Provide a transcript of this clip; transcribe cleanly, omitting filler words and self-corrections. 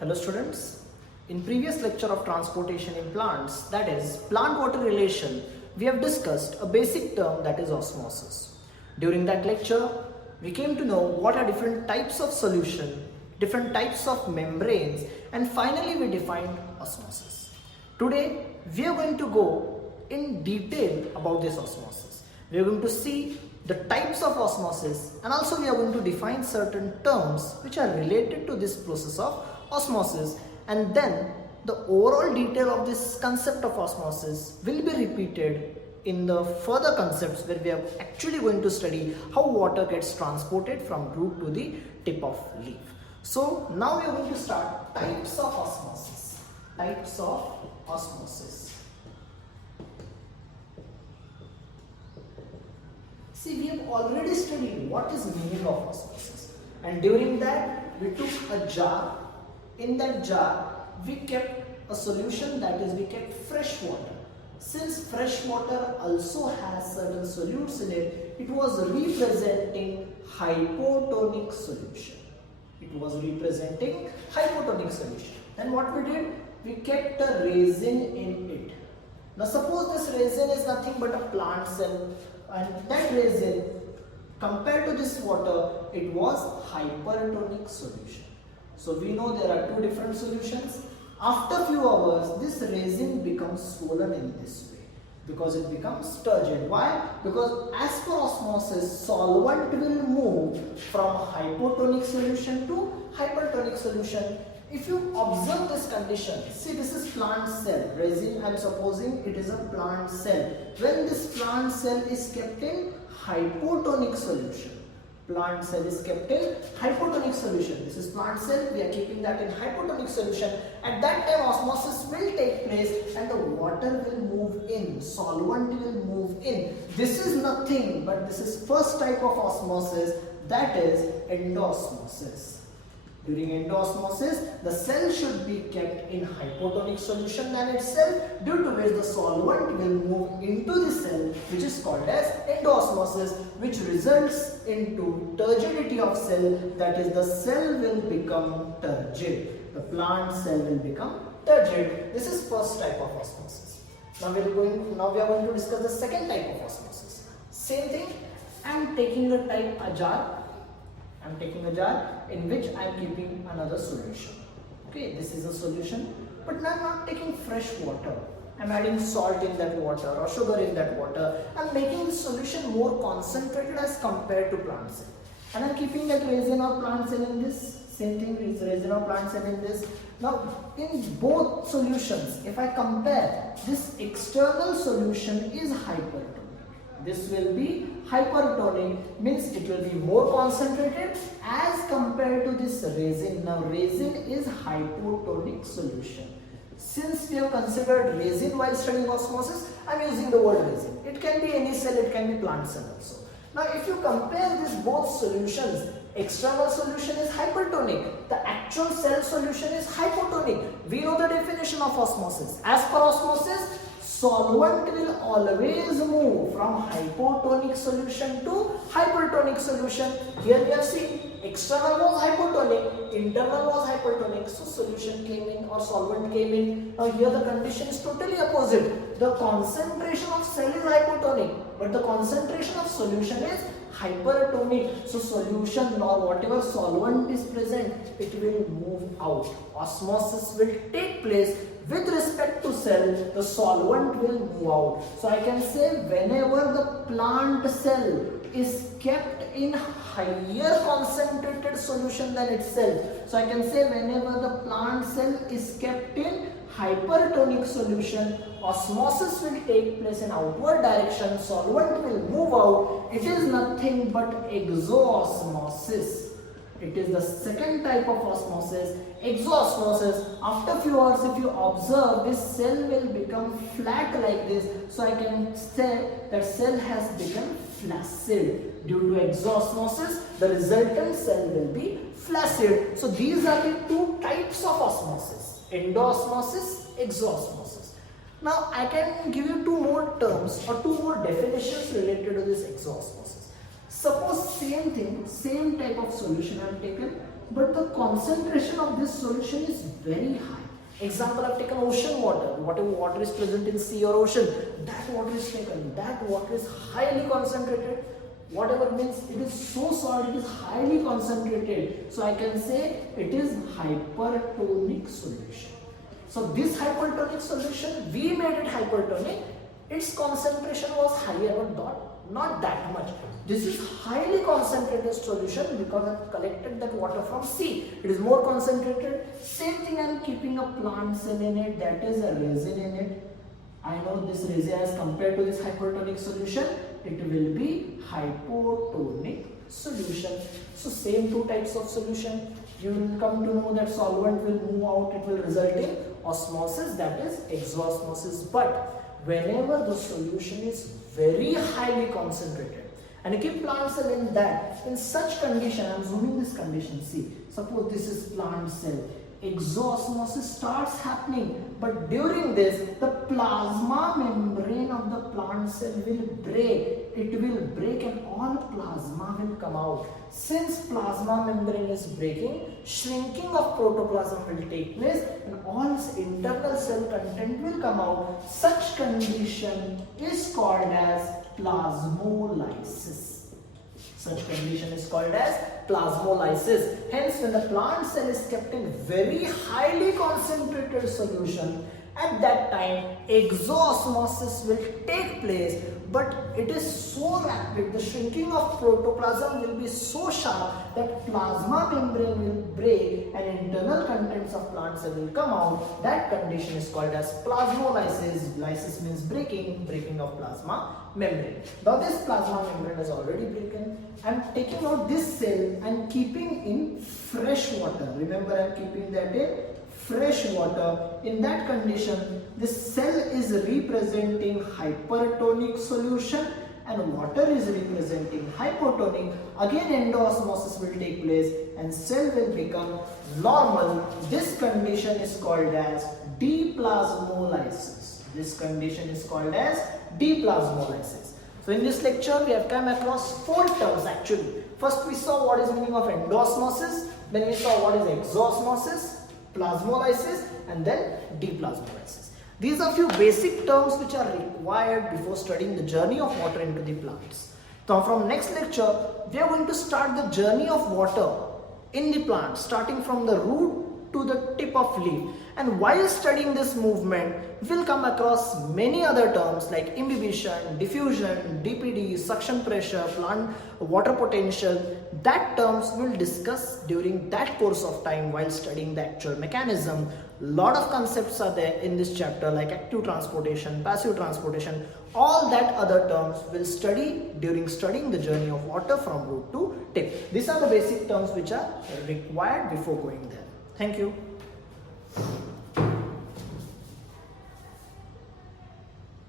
Hello students, in previous lecture of transportation in plants, that is plant-water relation, we have discussed a basic term, that is osmosis. During that lecture, we came to know what are different types of solution, different types of membranes, and finally we defined osmosis. Today, we are going to go in detail about this osmosis. We are going to see the types of osmosis, and also we are going to define certain terms which are related to this process of osmosis, and then the overall detail of this concept of osmosis will be repeated in the further concepts where we are actually going to study how water gets transported from root to the tip of leaf. So now we are going to start types of osmosis. Types of osmosis. See, we have already studied what is meaning of osmosis, and during that we took a jar. In that jar we kept a solution, that is we kept fresh water. Since fresh water also has certain solutes in it, it was representing hypotonic solution. It was representing hypotonic solution. Then what we did? We kept a resin in it. Now suppose this resin is nothing but a plant cell, and that resin compared to this water, it was hypertonic solution. So we know there are two different solutions. After few hours, this resin becomes swollen in this way because it becomes turgid. Why? Because as per osmosis, solvent will move from hypotonic solution to hypertonic solution. If you observe this condition, see, this is plant cell. Resin, I am supposing it is a plant cell. When this plant cell is kept in hypotonic solution, plant cell is kept in hypotonic solution. This is plant cell, we are keeping that in hypotonic solution. At that time osmosis will take place and the water will move in, solvent will move in. This is nothing but this is first type of osmosis, that is endosmosis. During endosmosis, the cell should be kept in hypotonic solution than itself, due to which the solvent will move into the cell, which is called as endosmosis, which results into turgidity of cell, that is the cell will become turgid. The plant cell will become turgid. This is first type of osmosis. Now we are going to discuss the second type of osmosis. Same thing, I am taking a jar. I am taking a jar in which I am keeping another solution. Okay, this is a solution, but now I am not taking fresh water. I am adding salt in that water or sugar in that water. I am making the solution more concentrated as compared to plant cell. And I am keeping that resin or plant cell in this. Same thing is resin or plant cell in this. Now in both solutions, if I compare, this external solution is hypertonic. This will be hypertonic, means it will be more concentrated as compared to this resin. Now resin is hypotonic solution. Since we have considered resin while studying osmosis, I am using the word resin. It can be any cell, it can be plant cell also. Now if you compare these both solutions, external solution is hypertonic, the actual cell solution is hypotonic. We know the definition of osmosis. As per osmosis, solvent will always move from hypotonic solution to hypertonic solution. Here we have seen external was hypotonic, internal was hypertonic, so solution came in or solvent came in. Now here the condition is totally opposite. The concentration of cell is hypotonic, but the concentration of solution is hypertonic. So solution or whatever solvent is present, it will move out. Osmosis will take place with respect to cell, the solvent will move out. So I can say whenever the plant cell is kept in higher concentrated solution than itself. So I can say whenever the plant cell is kept in hypertonic solution, osmosis will take place in outward direction, solvent will move out. It is nothing but exoosmosis. It is the second type of osmosis, exoosmosis. After few hours, if you observe, this cell will become flat like this. So I can say that cell has become flaccid. Due to exoosmosis, the resultant cell will be flaccid. So these are the two types of osmosis, endosmosis, exoosmosis. Now I can give you two more terms or two more definitions related to this exoosmosis. Suppose same thing, same type of solution I have taken, but the concentration of this solution is very high. Example, I have taken ocean water. Whatever water is present in sea or ocean, that water is taken. That water is highly concentrated. Whatever means it is so salt, it is highly concentrated. So I can say it is hypertonic solution. So this hypertonic solution, we made it hypertonic. Its concentration was higher, but not that much. This is highly concentrated solution because I have collected that water from sea. It is more concentrated. Same thing, I am keeping a plant cell in it, that is a resin in it. I know this resin as compared to this hypertonic solution, it will be hypotonic solution. So same two types of solution. You will come to know that solvent will move out, it will result in osmosis, that is exosmosis. But whenever the solution is very highly concentrated and you keep plant cell in that, in such condition, I am zooming this condition, see, suppose this is plant cell, exosmosis starts happening, but during this the plasma membrane of the plant cell will break. It will break and all plasma will come out. Since plasma membrane is breaking, shrinking of protoplasm will take place and all its internal cell content will come out. Such condition is called as plasmolysis. Such condition is called as plasmolysis. Hence, when the plant cell is kept in very highly concentrated solution, at that time exosmosis will take place, but it is so rapid, the shrinking of protoplasm will be so sharp that plasma membrane will break and internal contents of plant cell will come out. That condition is called as plasmolysis. Lysis means breaking, breaking of plasma membrane. Now this plasma membrane is already broken. I am taking out this cell and keeping in fresh water. Remember, I am keeping that in fresh water. In that condition, this cell is representing hypertonic solution and water is representing hypotonic. Again endosmosis will take place and cell will become normal. This condition is called as deplasmolysis. This condition is called as deplasmolysis. So in this lecture we have come across 4 terms actually. First we saw what is meaning of endosmosis, then we saw what is exosmosis, plasmolysis, and then deplasmolysis. These are few basic terms which are required before studying the journey of water into the plants. Now from next lecture we are going to start the journey of water in the plant, starting from the root to the tip of leaf. And while studying this movement, we'll come across many other terms like imbibition, diffusion, DPD, suction pressure, plant water potential. That terms we'll discuss during that course of time while studying the actual mechanism. Lot of concepts are there in this chapter like active transportation, passive transportation. All that other terms we'll study during studying the journey of water from root to tip. These are the basic terms which are required before going there. Thank you.